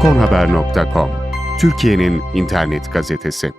konhaber.com Türkiye'nin internet gazetesi.